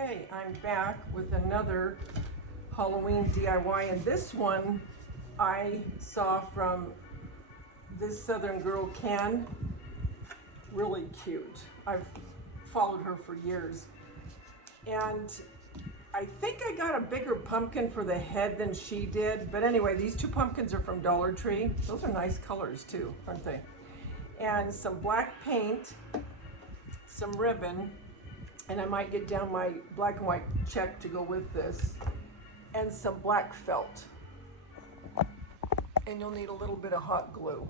Okay, I'm back with another Halloween DIY, and this one I saw from this Southern girl, Ken. Really cute. I've followed her for years. And I think I got a bigger pumpkin for the head than she did. But anyway, these two pumpkins are from Dollar Tree. Those are nice colors too, aren't they? And some black paint, some ribbon, and I might get down my black and white check to go with this, and some black felt. And you'll need a little bit of hot glue.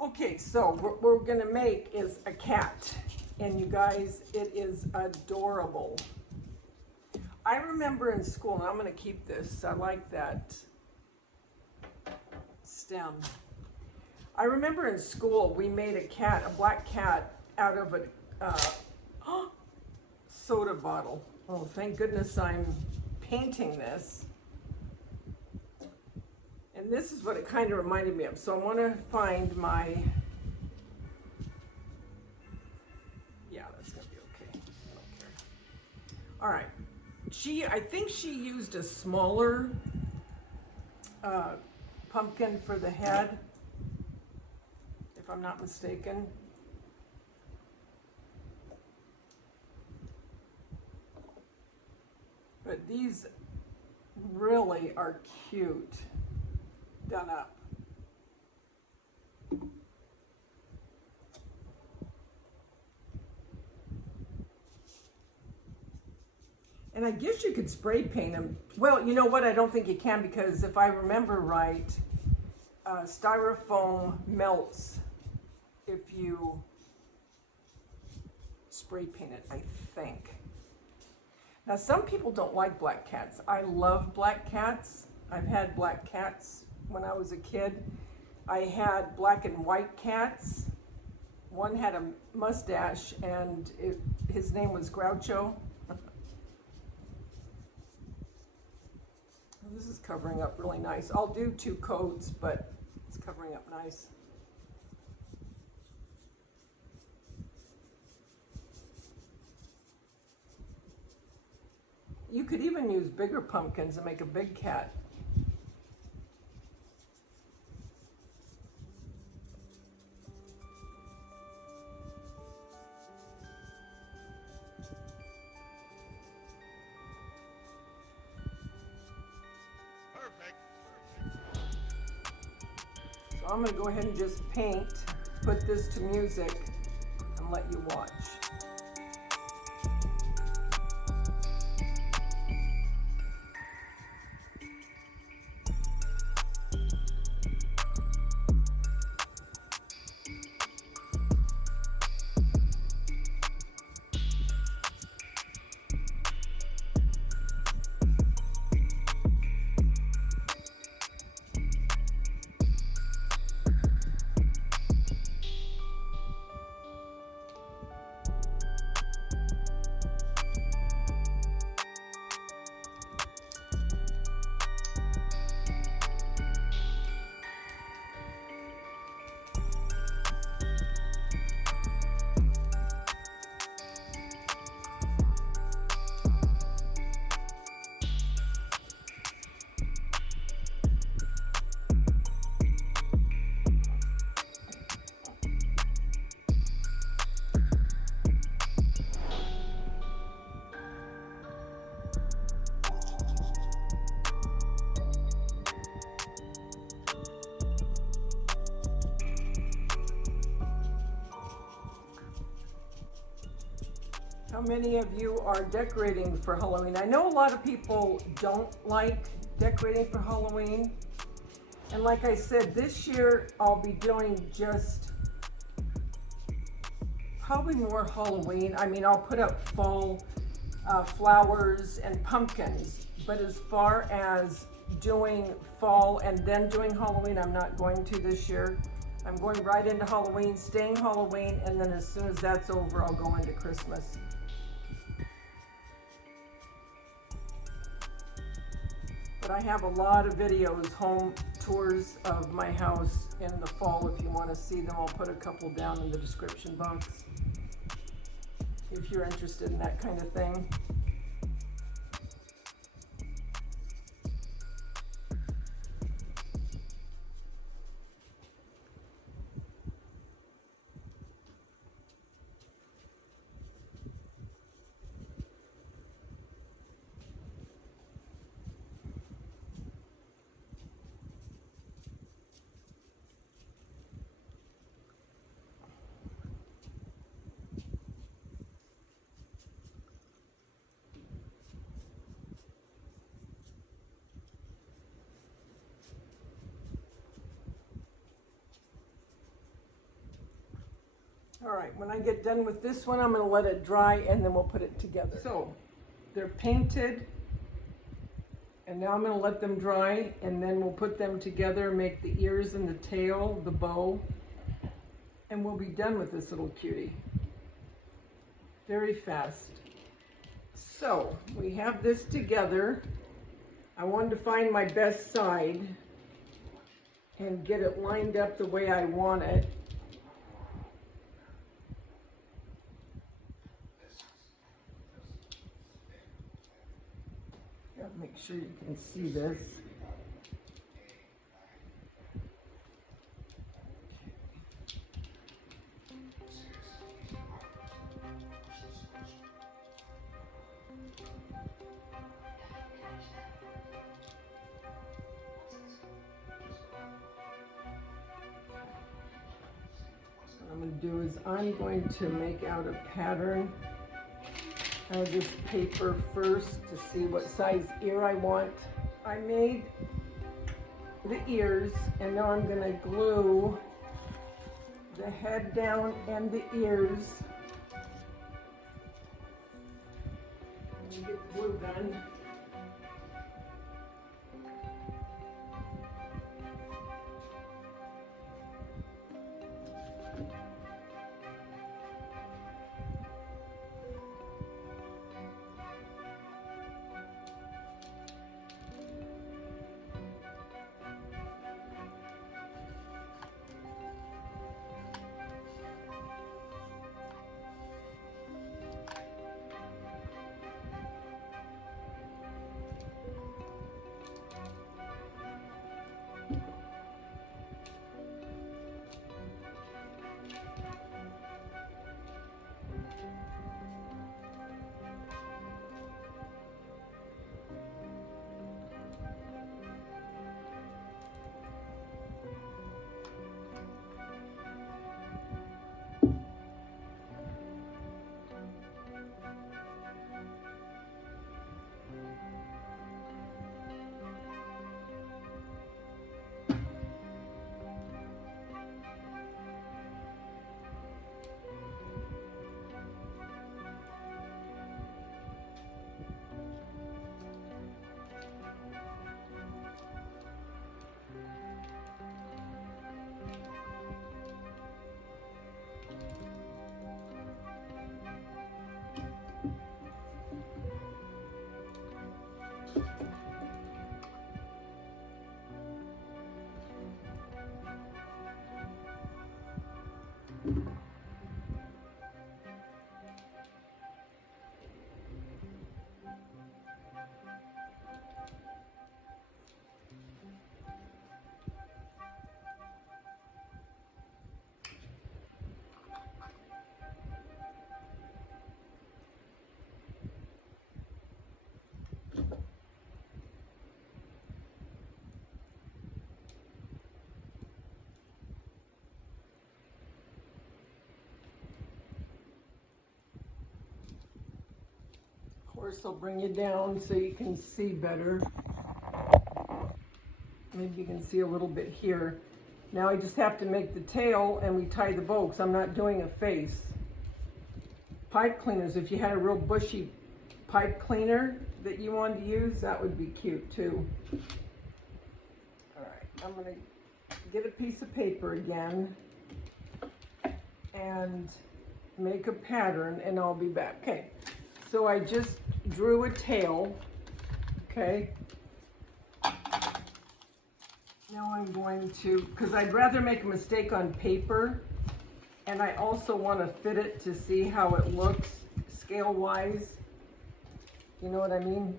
Okay, so what we're gonna make is a cat, and you guys, it is adorable. I remember in school, and I'm gonna keep this, I like that stem. I remember in school we made a cat, a black cat, out of a soda bottle. Oh, thank goodness I'm painting this. And this is what it kind of reminded me of. So I want to find my, yeah, that's going to be okay. I don't care. All right. I think she used a smaller pumpkin for the head, if I'm not mistaken. But these really are cute, done up. And I guess you could spray paint them. Well, you know what? I don't think you can, because if I remember right, styrofoam melts if you spray paint it, I think. Now, some people don't like black cats. I love black cats. I've had black cats when I was a kid. I had black and white cats. One had a mustache, and his name was Groucho. This is covering up really nice. I'll do 2 coats, but it's covering up nice. You could even use bigger pumpkins and make a big cat. So I'm going to go ahead and just paint, put this to music, and let you watch. How many of you are decorating for Halloween? I know a lot of people don't like decorating for Halloween. And like I said, this year I'll be doing just probably more Halloween. I mean, I'll put up fall flowers and pumpkins. But as far as doing fall and then doing Halloween, I'm not going to this year. I'm going right into Halloween, staying Halloween, and then as soon as that's over, I'll go into Christmas. But I have a lot of videos, home tours of my house in the fall. If you want to see them, I'll put a couple down in the description box if you're interested in that kind of thing. All right, when I get done with this one, I'm going to let it dry and then we'll put it together. So they're painted, and now I'm going to let them dry, and then we'll put them together, make the ears and the tail, the bow, and we'll be done with this little cutie. Very fast. So we have this together. I wanted to find my best side and get it lined up the way I want it. Make sure you can see this. What I'm going to do is I'm going to make out a pattern out of this paper first to see what size ear I want. I made the ears, and now I'm going to glue the head down and the ears. Let me get the glue gun. Of course, I'll bring you down so you can see better. Maybe you can see a little bit here. Now I just have to make the tail and we tie the bow because I'm not doing a face. Pipe cleaners, if you had a real bushy pipe cleaner that you wanted to use, that would be cute too. All right, I'm going to get a piece of paper again and make a pattern, and I'll be back. Okay, so I just drew a tail, okay? Now Now I'm going to, because I'd rather make a mistake on paper, and I also want to fit it to see how it looks scale-wise. You know what I mean?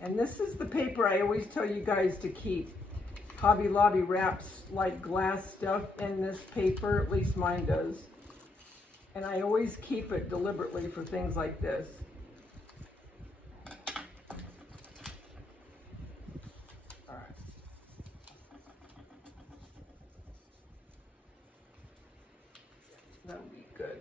And this is the paper I always tell you guys to keep. Hobby Lobby wraps like glass stuff in this paper, at least mine does. And I always keep it deliberately for things like this. All right. That would be good.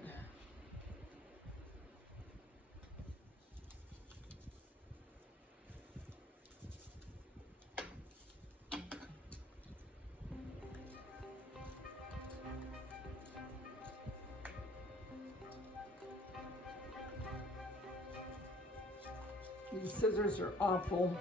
These scissors are awful.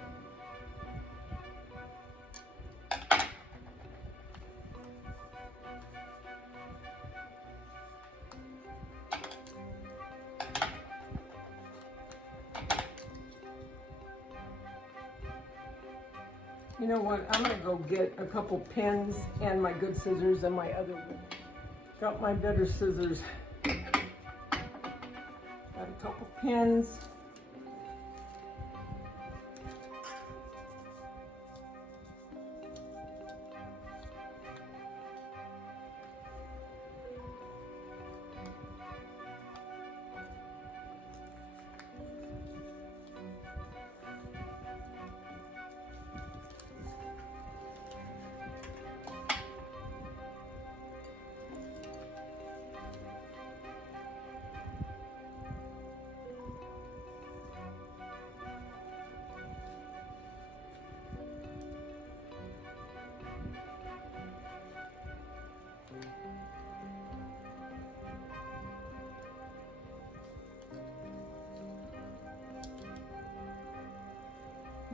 You know what? I'm gonna go get a couple pins and my good scissors and my other one. Got my better scissors. Got a couple pins.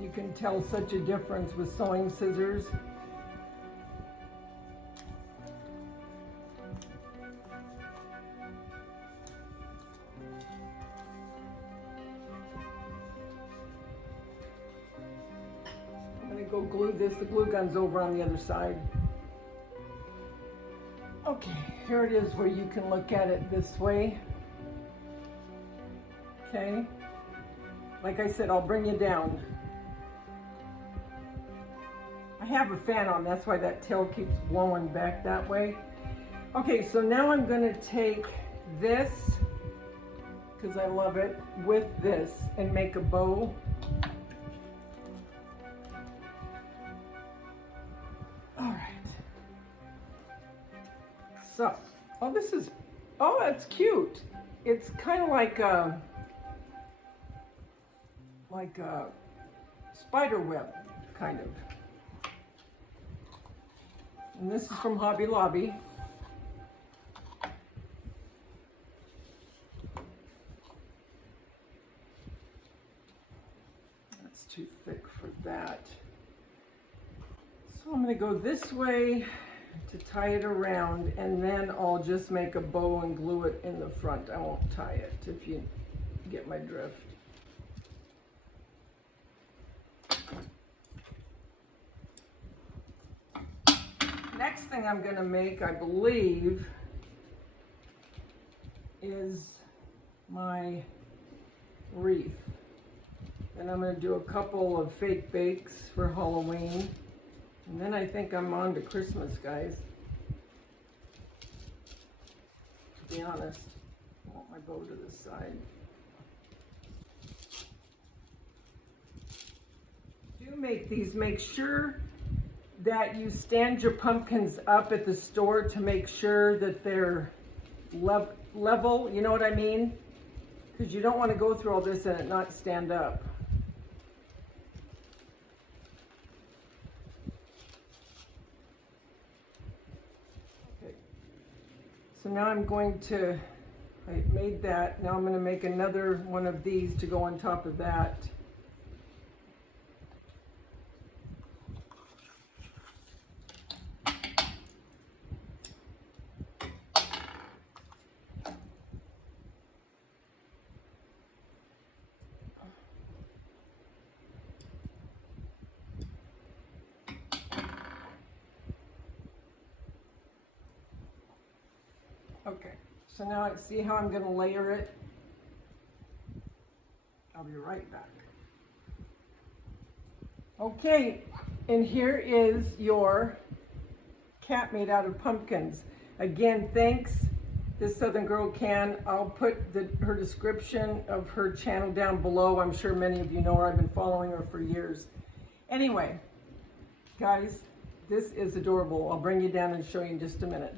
You can tell such a difference with sewing scissors. I'm going to go glue this. The glue gun's over on the other side. Okay, here it is where you can look at it this way. Okay. Like I said, I'll bring you down. I have a fan on, that's why that tail keeps blowing back that way. Okay, so now I'm gonna take this, because I love it, with this and make a bow. All right. So, oh, this is, oh, that's cute. It's kind of like a spider web, kind of. And this is from Hobby Lobby. That's too thick for that. So I'm going to go this way to tie it around, and then I'll just make a bow and glue it in the front. I won't tie it, if you get my drift. Next thing I'm going to make, I believe, is my wreath. And I'm going to do a couple of fake bakes for Halloween. And then I think I'm on to Christmas, guys. To be honest, I want my bow to the side. Do make these, make sure that you stand your pumpkins up at the store to make sure that they're level, you know what I mean? Because you don't want to go through all this and it not stand up. Okay. So now I'm going to, I made that, now I'm going to make another one of these to go on top of that. Okay, so now I see how I'm going to layer it. I'll be right back. Okay, and here is your cat made out of pumpkins. Again, thanks, This Southern Girl Can. I'll put her description of her channel down below. I'm sure many of you know her. I've been following her for years. Anyway, guys, this is adorable. I'll bring you down and show you in just a minute.